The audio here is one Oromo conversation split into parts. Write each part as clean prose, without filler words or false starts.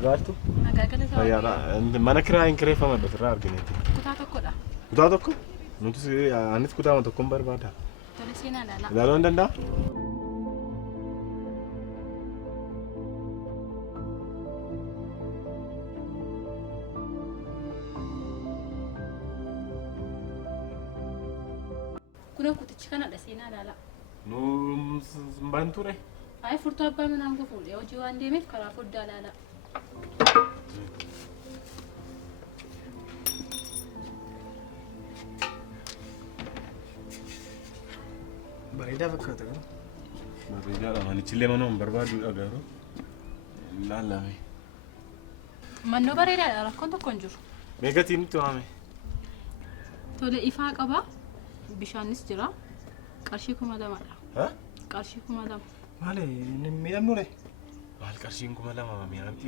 Nagaatu? Nagaa gala ta'u. Fayyaadha. Mana kiraa hin kireeffaman irraa argineeti. Kutaa tokkodha. Kutaa tokko? Nutis anis kutaa tokko hin barbaada. Tole seenaa ilaala. Ilaaluu hin danda'a? Kuna kutichi kanadha seenaa ilaala. Nu hin ture. Ay furtuu abbaa manaan fuudhee hojii waan deemeef karaa foddaa ilaala. Bareedaa fakkaata garuu. Bareedaadha. Manichillee manuma hin barbaaduudha garuu. Ilaallame. Mannoo bareedaadha rakkoon tokko hin jiru. Meeqatiin nutti waame? Tole ifaa qaba. Bishaanis jira. Qarshii 2,000dha. Qarshii 2,000. Maali miidhamnuure? Maal qarshiin 2,000 miidhamti?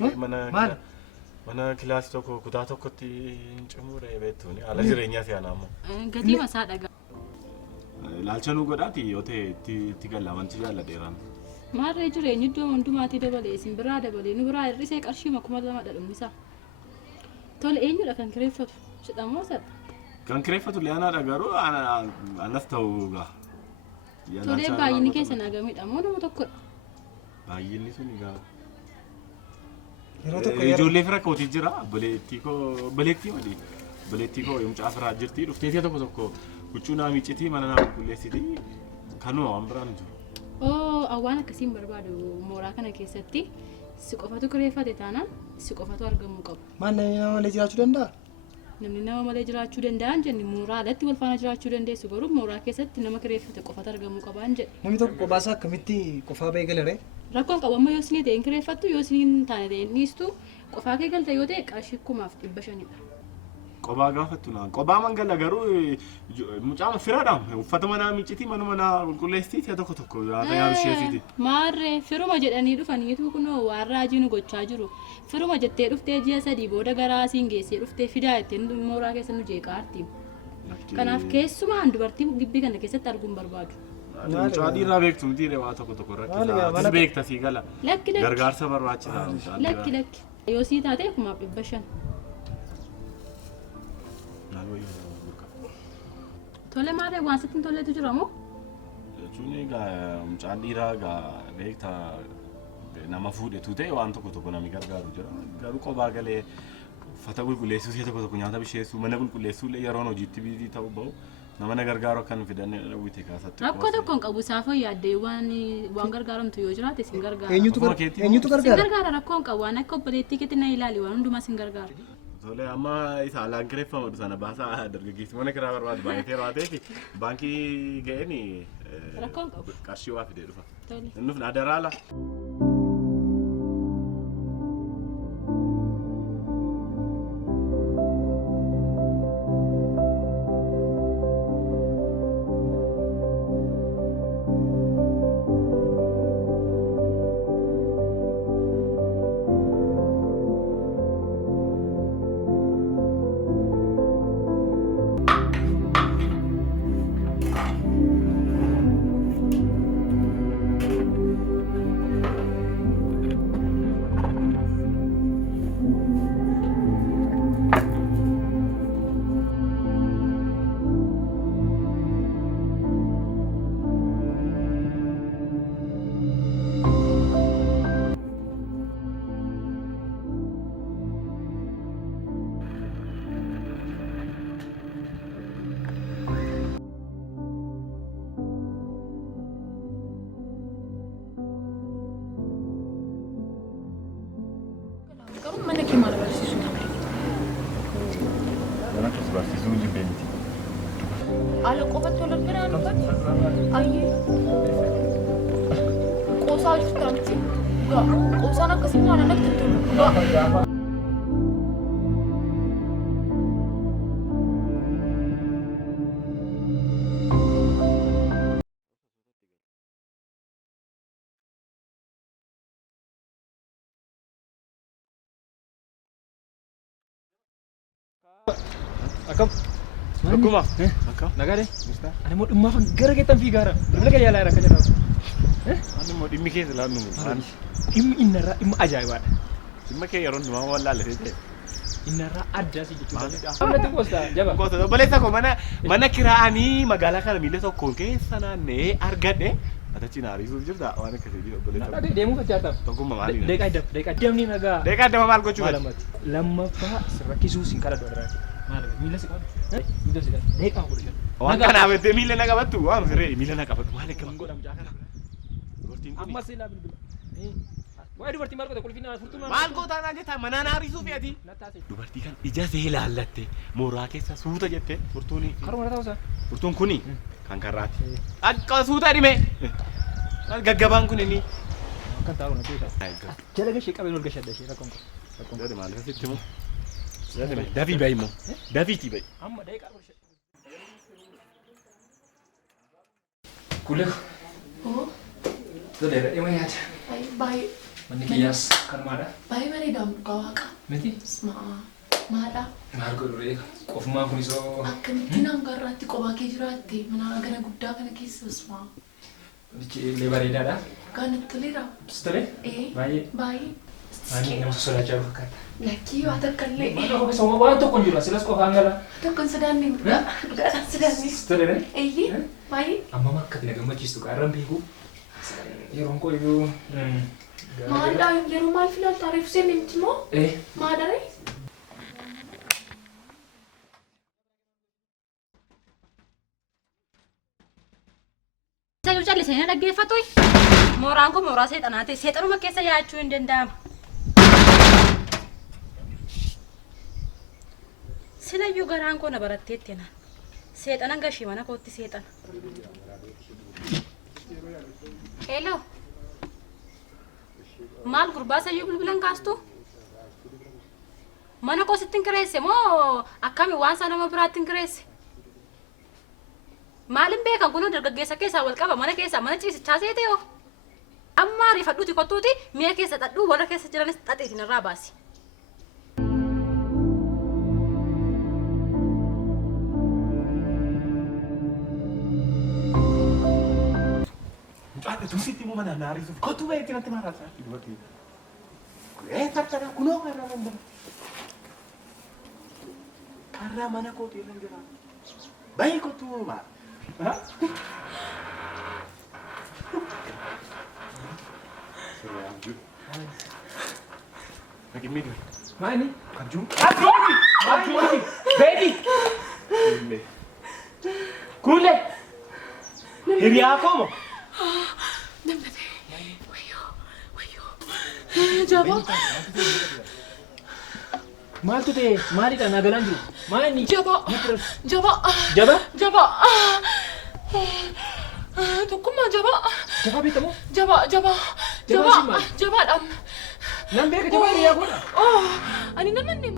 Mana kilaasii tokko kutaa tokkotti hin cimure beektuuni. Haala jireenyaa si'anaa ammoo. Gatii masaa dhagaa. Ilaalcha nu godhaati yoo ta'e itti galla wanti jaalladeeraan. Maarree jireenyi iddoo hundumaatii dabalee isin biraa dabalee nu biraa hir'isee qarshii 2,000dha dhumnisaa. Tole eenyudha kan kireeffatu? Jedhamoo sadha? Kan kireeffatu Liyaanaadha garuu anas ta'uu gaa. Tole baay'inni keessa naagamidha moo nama tokkodha? Baay'inni sun gaa. Yeroo tokko ijoollee fira kootii jira obboleettii koo mucaa firaa jirti dhuftee tokko huccuu naa miiccitii mana naa qulqulleessiti kanuma waan biraan jiru. Awwaan akkasiin barbaadu mooraa kana keessatti si qofatu kireeffate taanaan si qofatu argamuu qabu. Namni nama malee jiraachuu danda'a? Namni nama malee jiraachuu danda'an jenni mooraa alatti wal faana jiraachuu dandeessu garuu mooraa keessatti nama kireeffate qofatu argamuu qabaan jedhe. Namni tokko qophaasa akkamitti qofaa ba'ee galaree? Rakkoon qabu amma yoo isin ta'e kireeffattu yoo isin taane ta'e dhiistu qofaa kee galte yoo ta'e qarshii 1,500dha. Qophaa gaafattu naa qophaa mangala garuu mucaa firaadha uffata manaa miiccitii manuma naa qulqulleessiti si'a tokko yaa bisheessiti. Maarree firuma jedhanii dhufaniitu kunoo waan raajii nu gochaa jiru. Firuma jettee dhuftee ji'a 3 booda garaa siin geessee dhuftee fidaa ittiin mooraa keessa nu jeeqaarti. Kanaaf keessumaan dubartii gibbii kana keessatti arguun barbaadu. Mucaa dhiiraa beektu miti waa tokko rakkisaa. Atis beekta sii gala. Gargaarsa barbaachisaa. Lakki. Yoo sii taate 1,500. Tole maarree waan sitti hin tolletu jira moo? Jechuun egaa mucaan dhiiraa egaa beekta nama fuudhetu ta'e waan tokko namni gargaaru jira. Garuu qophaa galee uffata qulqulleessuu si'a tokko nyaata bisheessuu mana qulqulleessuullee yeroon hojiitti biizii ta'uu bahu nama na gargaaru akkan fidannee dhawwite kaasatti. Rakkoo tokkoon qabu isaafoo yaaddee waan gargaaramtu yoo jiraate sin gargaara. Eenyutu gargaara? Sin gargaara rakkoon qabu waan akka obboleettii keetti na ilaali waan hundumaa sin gargaara. Tole amma isa alaan kireeffamadu sana baasaa dargaggeessi mana kiraa barbaadu baay'atee raateef baankii ga'een rakkoon qabu. Qarshii waa fidee dhufa. Tole. Inni fi adaraala. Mana ke malu barsiisu nabi. Mana terus barsiisu lebih miti. Ala qofa tolol biraan uffatte. Ayyee. Qoosaa jirtu amti. Qoosaan akkasii waan natti tolu. Akam? Akkuma? Nagaa dee? Ani immoo dhimmaafan gara keettan fiigaara. Bilbila kee yaalaa akka jirra. Ani immoo dhimmi keessa laannu. Dhimmi innarraa dhimma ajaa'ibaadha. Simma kee yeroo hundumaa wallaalle ta'e. Innarraa adda si jechuudha. Maalidha? Amma xiqqoosta jaba. Goota obboleessa koo mana kiraanii magaalaa kana miila tokkoon keessa naannee argadhe. Atachi naariisuuf jirta waan akkasii jira obboleessa. Dhaqee deemuu facaataa. Tokkummaa maali? Deeqaa damni nagaa. Deeqaa dama maal gochuu Maal ammati? Lammaffaa sirrakkisuu siin kadhadhu adaraati. Maal miila si qabu? Miila si qabu. Deeqaa godhu. waan kana abette miila na qabattu waan sirree miila na qabatu maal akkam godham jaa kana. Gortiin kun Amma silaa bilbila. Waa'ee dubartii maal goota qulfiina furtumaa. maal gootaa naan jettaa mana naariisuuf yaati. Dubartii kan ija see ilaallatte mooraa keessa suuta jette furtuuni. Karuma ta'uusaa. Furtuun kuni kan karraati. Akka suuta dhime. Gaggabaan kun inni. Kan taa'u na beekaa. Jala gashee qabeen ol gashadda ishee rakkoon kun. Dade maal akkasitti immoo. Dade dafii ba'i immoo. Dafiitii ba'i. Amma deeqaa godhu. Kulle. Oh, Toleera dhima yaada. baik. Manni kiyyaas kan maadha. Baik mana dah buka waka. Miti. Sma, mada. Maal godhu reeka. Qofumaa kun isoo. Akkamitti naan garraatti qophaa kee jiraatti mana gara guddaa kana keessa sma. Bichi illee bareedaadha. Kanatti lira. Tolee. Baay'ee. Baik. Ani nama sosodaachaa fakkaata. Laki waa takka illee. Mana qofa sama waan tokko hin jiru asilas qofaan gala. Tokkon sodaanni dhugaadhaan sodaanni. Toleera. Eeyyee. Baik. Amma akka na gammachiistu qaarran beeku. Yeroon koo iyyuu. Maadhaa yeroo maal filan taariif seenni miti moo? Maadhaa Saya callisee na dhaggeeffatu. Mooraan kun mooraa seexanaati. Seexanuma keessa yaachuu hin danda'ama. Silayyuu garaan koo na baratteetti naan. Seexanan gashii mana kootti seexana. Hello. Maal gurbaa sayyuu bilbilan kaastu? Mana koo sittin kireesse moo akkami waan isaa nama biraattin kireesse? Maalin beekan kun dargaggeessa keessaa wal qaba mana keessaa mana ciisichaa seete yoo. Amma rifadhuuti kottuuti mi'a keessa xadhuu warra keessa jiranis xaxeetiin irraa baasi. Ada tusitti immoo mana naariisuuf kottu baheetti natti maaraasa. Dubartii. Tattara kunoo karraa kan jira. Karraa mana kooti irra jira. Bayi kottu maal? Lagi midu. Maani? Kajum. Aduuni! Beedi! Kulle! Hiriyaa koomo? Namnate. Wayyoo. Jaba. Maaltu ta'e? Maalidha nagalaan jiru? Maani? Jaba. Jaba? Tokkummaa jaba. Jaba beekamoo? Jaba. Jabaan si maali? Jabaadhaan. Nan beeka jabaa hiriyaa godha. Ani namanni.